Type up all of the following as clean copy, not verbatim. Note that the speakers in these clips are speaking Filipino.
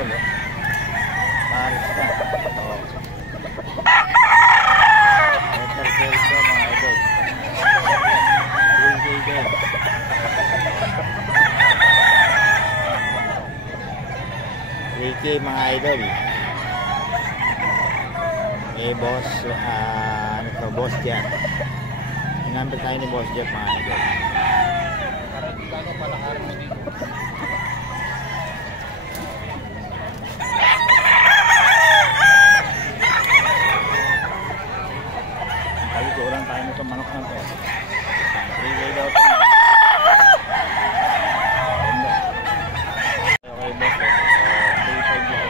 idol. Paris ka. Letter Kelso mga idol. 3K din. 3K mga idol. Eh boss, ano to, boss Jeff. Number tayo ni boss Jeff mga idol. Karagdago palakaran mo dito. Kaliguran tayo nito manok na to. 3K daw ito. Okay boss, 3.5 lang.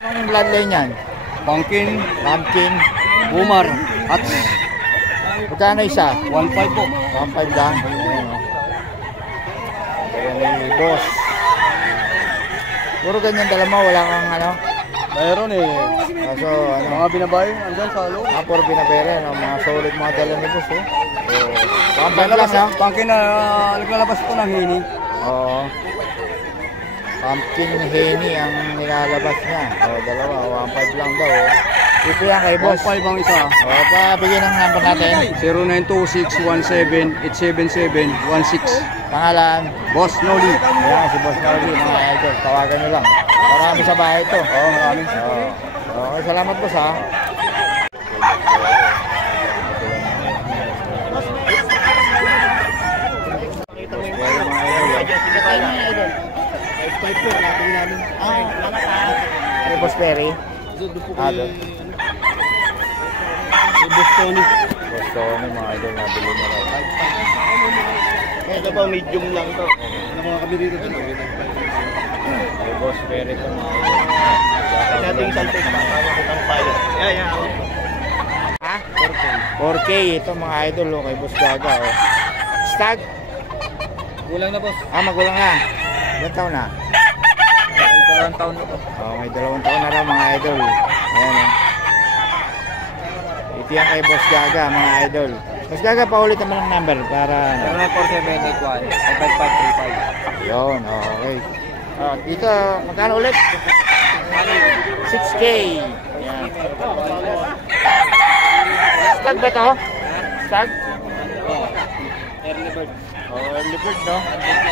Anong bloodline yan? Pumpkin, Bumar, at magkano isa? 1.5 po. 1.5 lang. Ayan o. Boss. Puro ganyan dala mo, wala kang ano? Mayroon eh. Kaso ano? Mga binabayo, andyan sa loob. Puro binabere, no? Mga solid mga dala ni boss oh. So, 1.5 lang no? Pumpkin na naglalabas po ng hini. Oo. Pumpkin Henny ang nilalabas niya. O, dalawa. 1.5 lang daw. Ito yan kay boss. 1.5 ang isa. O, pabigyan ng number natin. 0926-1787716. Pangalan. Boss Noli. Ayan, si Boss Noli. Mga idol. Tawagan nyo lang. Marami sa bahay ito. Oo, marami. Okay, salamat boss ha. Ano Boss Perry? Boss Tony. Boss Tony, mga idol, nabili mo lang. Ito pa, medium lang to. Nakuha kami dito dito. Boss Perry ito, mga idol. Kasi ating salted pa. Ang pilot. Yeah. Ha? 4K ito mga idol, kay Boss Gaga. Stag? Kulang na boss. Magulang na. Ilan taon na? May 2 taon na po. May 2 taon na lang mga idol. Ayan o. Ito yan kay Boss Gaga mga idol. Boss Gaga, paulit naman ang number para 094781-5535. yun, okay. Dito, magkano ulit? 6K. Ayan. Stag ba ito? Stag? Early bird. Early bird no?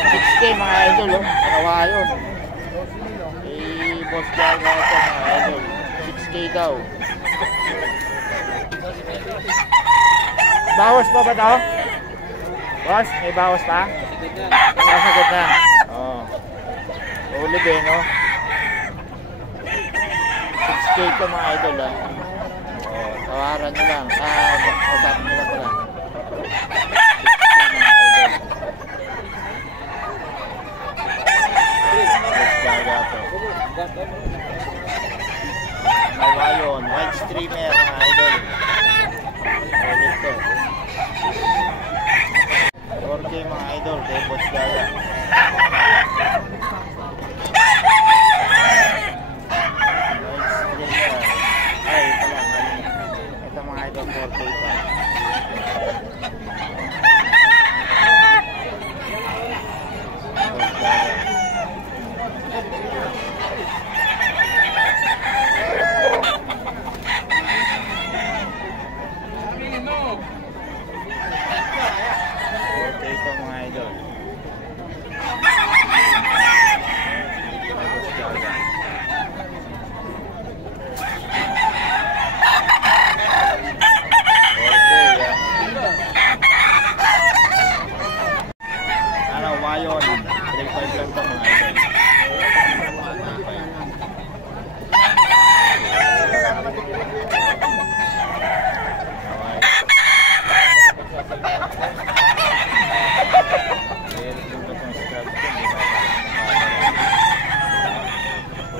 6K mga idol oh. Karawa yun. Boss Gaga ito mga idol. 6K daw. Bawas pa ba ito? Boss, may bawas pa? Nasagot na. Oo. Ulit eh no? 6K ito mga idol ah. Tawaran nyo lang. Usapan nyo lang pala. 6K mga idol. Mawayon, white streamer mga idol. Ulit to. 4K mga idol, kay Boss Gaga. White streamer. Ay, ito lang. Ito mga idol, 4K pa. Boss Gaga. Meron yung batong scrap ko.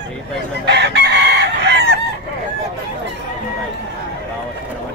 3.5 lang dapat mga idol. Bawas pa naman.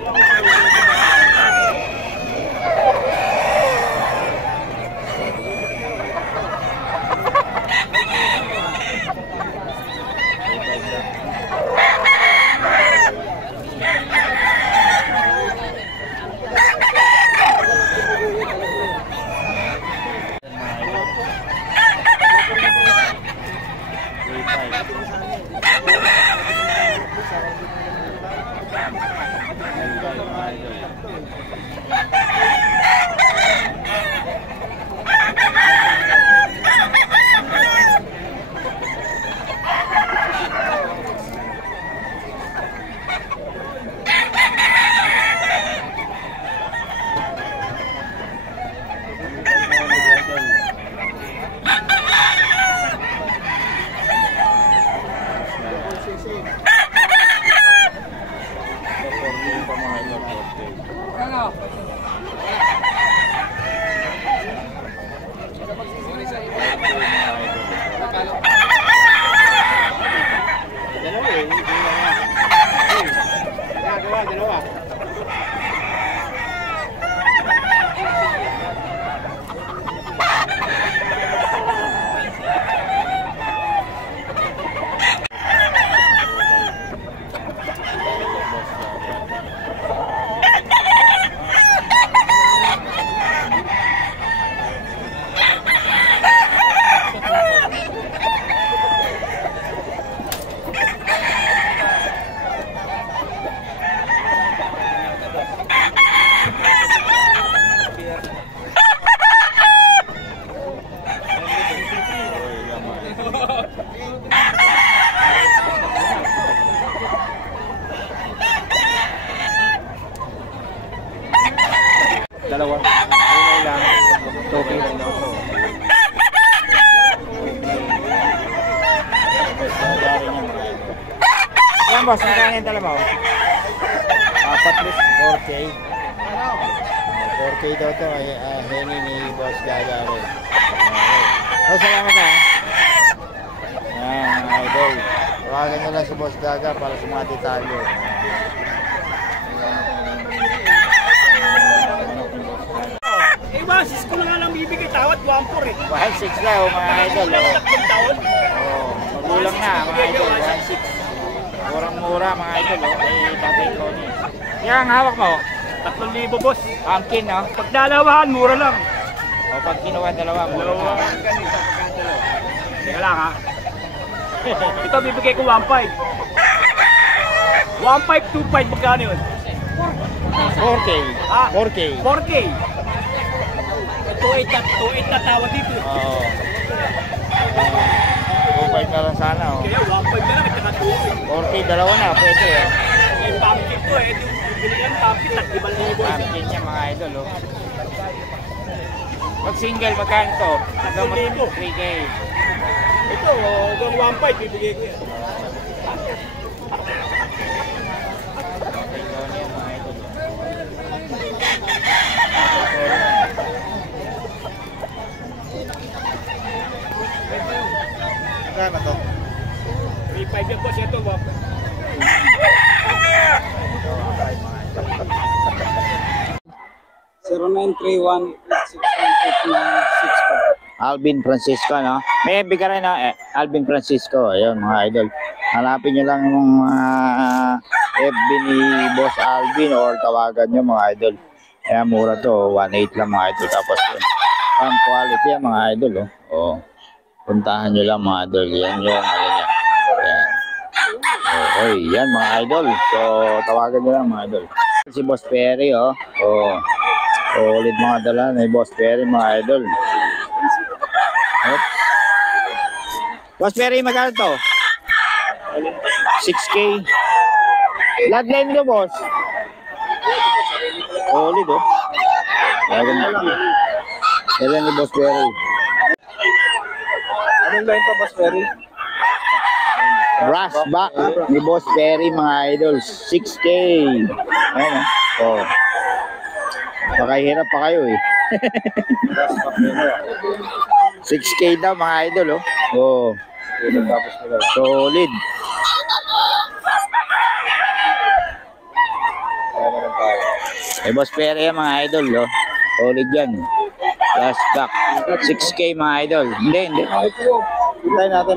Dalawa. Okay lang. Okay lang daw to. Yan boss, magkano yung dalawa? Apat plus 4K. 4K daw to. Heni ni Boss Gaga rin. Okay. Salamat ha. Yan mga idol. Tawagan nyo lang si Boss Gaga para sa mga detalye. Sis ko na nga lang bibigay tawad 1.4 eh. 1.6 lang mga idol. Magulang na mga idol. 1.6. Murang-mura mga idol. Eh, tatay ko niya. Yan, hawak mo. 3,000 boss. Pumpkin, no? Pag dalawahan, mura lang. O pag kinuha dalawa, mura lang. Teka lang ha. Ito bibigay ko 1.5. 1.525 magkano yun? 4K. Ah, 4K. 4K. 2.8 na tawad dito. Oo. 2.5 na lang sana, oh. Kaya 1.5 na lang, ito na 4K, dalawa na, pwede, oh. yung pumpkin ko eh. Bili lang pumpkin, 5,000. Pumpkin niya mga idol, oh. Pag single, magkano to? Hanggang 3K. Ito, hanggang 1.5 bibigay ko yan. Magkano to? 3.5 yan po siya ito. 0931-618-965. Alvin Francisco, no? May FB ka rin, no? Alvin Francisco. Ayun, mga idol. Hanapin nyo lang yung FB ni Boss Alvin or tawagan nyo, mga idol. Kaya mura to. 1.8 lang, mga idol. Tapos yun. Ang quality yan, mga idol, oh. Oh. Puntahan nyo lang, mga idol. Yan yung, ano yan. Yan. Okay, yan, mga idol. So, tawagan nyo lang, mga idol. Si Boss Perry, oh. Oh. Ulit mga dala ni Boss Perry, mga idol. Oops. Boss Perry, magkano to? 6K. Bloodline nyo, boss. Ulit, oh. Tawagan nyo lang. Yan ni Boss Perry. Anong line pa, Boss Perry? Brass back ni Boss Perry, mga idol. 6K. Ayan, oh. Baka hirap pa kayo eh. 6K daw mga idol oh. Oh, Tapos nila. solid. Kaya naman tayo. Eh, Boss Pere yan mga idol oh. Solid yan. Last back. 6K mga idol. Hindi. Hintayin natin